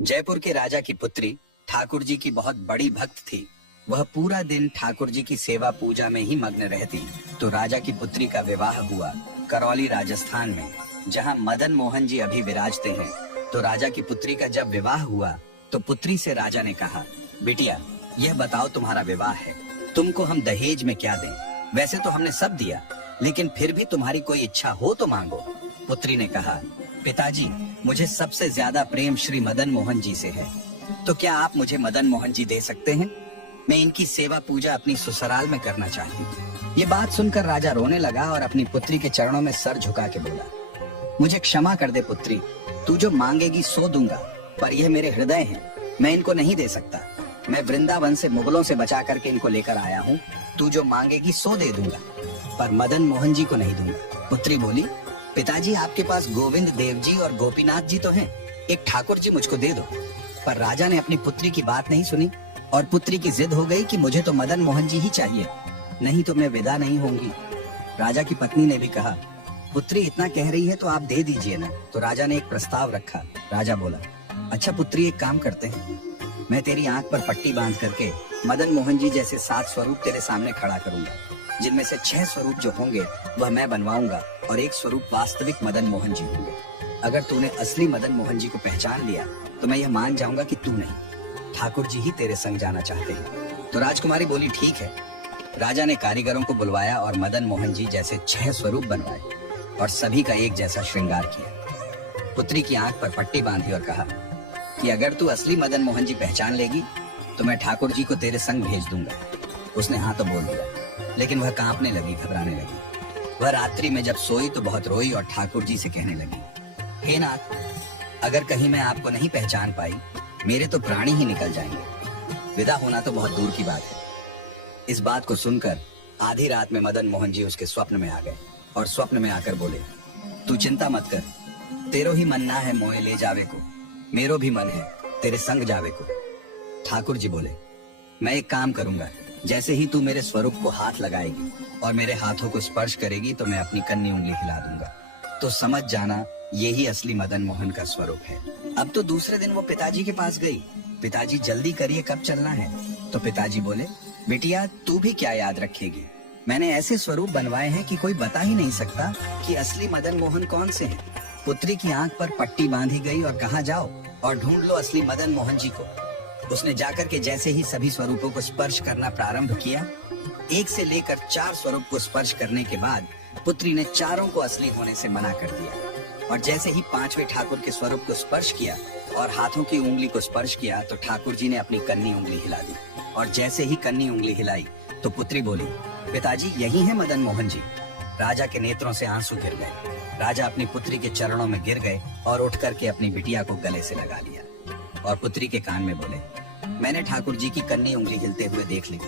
जयपुर के राजा की पुत्री ठाकुर जी की बहुत बड़ी भक्त थी। वह पूरा दिन ठाकुर जी की सेवा पूजा में ही मग्न रहती। तो राजा की पुत्री का विवाह हुआ करौली राजस्थान में, जहां मदन मोहन जी अभी विराजते हैं। तो राजा की पुत्री का जब विवाह हुआ तो पुत्री से राजा ने कहा, बिटिया यह बताओ तुम्हारा विवाह है, तुमको हम दहेज में क्या दें? वैसे तो हमने सब दिया, लेकिन फिर भी तुम्हारी कोई इच्छा हो तो मांगो। पुत्री ने कहा, पिताजी मुझे सबसे ज्यादा प्रेम श्री मदन मोहन जी से है, तो क्या आप मुझे मदन मोहन जी दे सकते हैं? मैं इनकी सेवा पूजा अपनी ससुराल में करना चाहती हूँ। ये बात सुनकर राजा रोने लगा और अपनी पुत्री के चरणों में सर झुका के बोला, मुझे क्षमा कर दे पुत्री, तू जो मांगेगी सो दूंगा, पर यह मेरे हृदय हैं, मैं इनको नहीं दे सकता। मैं वृंदावन से मुगलों से बचा करके इनको लेकर आया हूँ, तू जो मांगेगी सो दे दूंगा, पर मदन मोहन जी को नहीं दूंगा। पुत्री बोली, पिताजी आपके पास गोविंद देव जी और गोपीनाथ जी तो हैं, एक ठाकुर जी मुझको दे दो। पर राजा ने अपनी पुत्री की बात नहीं सुनी और पुत्री की जिद हो गई कि मुझे तो मदन मोहन जी ही चाहिए, नहीं तो मैं विदा नहीं होंगी। राजा की पत्नी ने भी कहा, पुत्री इतना कह रही है तो आप दे दीजिए ना। तो राजा ने एक प्रस्ताव रखा। राजा बोला, अच्छा पुत्री एक काम करते हैं, मैं तेरी आंख पर पट्टी बांध करके मदन मोहन जी जैसे 7 स्वरूप तेरे सामने खड़ा करूंगा, जिनमें से 6 स्वरूप जो होंगे वह मैं बनवाऊंगा और 1 स्वरूप वास्तविक मदन मोहन जी होंगे। अगर तूने असली मदन मोहन जी को पहचान लिया तो मैं यह मान जाऊंगा कि तू नहीं, ठाकुर जी ही तेरे संग जाना चाहते हैं। तो राजकुमारी बोली, ठीक है। राजा ने कारीगरों को बुलवाया और मदन मोहन जी जैसे 6 स्वरूप बनवाए और सभी का एक जैसा श्रृंगार किया। पुत्री की आंख पर पट्टी बांधी और कहा कि अगर तू असली मदन मोहन जी पहचान लेगी तो मैं ठाकुर जी को तेरे संग भेज दूंगा। उसने हाँ तो बोल दिया, लेकिन वह कांपने लगी, घबराने लगी। वह रात्रि में जब सोई तो बहुत रोई और ठाकुर जी से कहने लगी, हे नाथ, अगर कहीं मैं आपको नहीं पहचान पाई, मेरे तो प्राणी ही निकल जाएंगे। विदा होना तो बहुत दूर की बात है। इस बात को सुनकर आधी रात में मदन मोहन जी उसके स्वप्न में आ गए और स्वप्न में आकर बोले, तू चिंता मत कर, तेरो ही मन ना है मोए ले जावे को, मेरो भी मन है तेरे संग जावे को। ठाकुर जी बोले, मैं एक काम करूंगा, जैसे ही तू मेरे स्वरूप को हाथ लगाएगी और मेरे हाथों को स्पर्श करेगी तो मैं अपनी कन्नी उंगली हिला दूंगा, तो समझ जाना यही असली मदन मोहन का स्वरूप है। अब तो दूसरे दिन वो पिताजी के पास गई। पिताजी जल्दी करिए, कब चलना है? तो पिताजी बोले, बिटिया तू भी क्या याद रखेगी, मैंने ऐसे स्वरूप बनवाए हैं कि कोई बता ही नहीं सकता कि असली मदन मोहन कौन से हैं। पुत्री की आंख पर पट्टी बांधी गई और कहा, जाओ और ढूंढ लो असली मदन मोहन जी को। उसने जाकर के जैसे ही सभी स्वरूपों को स्पर्श करना प्रारंभ किया, 1 से लेकर 4 स्वरूप को स्पर्श करने के बाद पुत्री ने चारों को असली होने से मना कर दिया। और जैसे ही 5वें ठाकुर के स्वरूप को स्पर्श किया और हाथों की उंगली को स्पर्श किया तो ठाकुर जी ने अपनी कन्नी उंगली हिला दी। और जैसे ही कन्नी उंगली हिलाई तो पुत्री बोली, पिताजी यही है मदन मोहन जी। राजा के नेत्रों से आंसू गिर गए। राजा अपनी पुत्री के चरणों में गिर गए और उठ करके अपनी बिटिया को गले से लगा लिया और पुत्री के कान में बोले, मैंने ठाकुर जी की कन्नी उंगली हिलते हुए देख ली।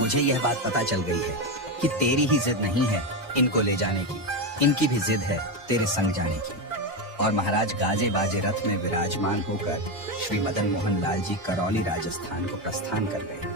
मुझे यह बात पता चल गई है कि तेरी ही जिद नहीं है इनको ले जाने की, इनकी भी जिद है तेरे संग जाने की। और महाराज गाजे बाजे रथ में विराजमान होकर श्री मदन मोहन लाल जी करौली राजस्थान को प्रस्थान कर गए।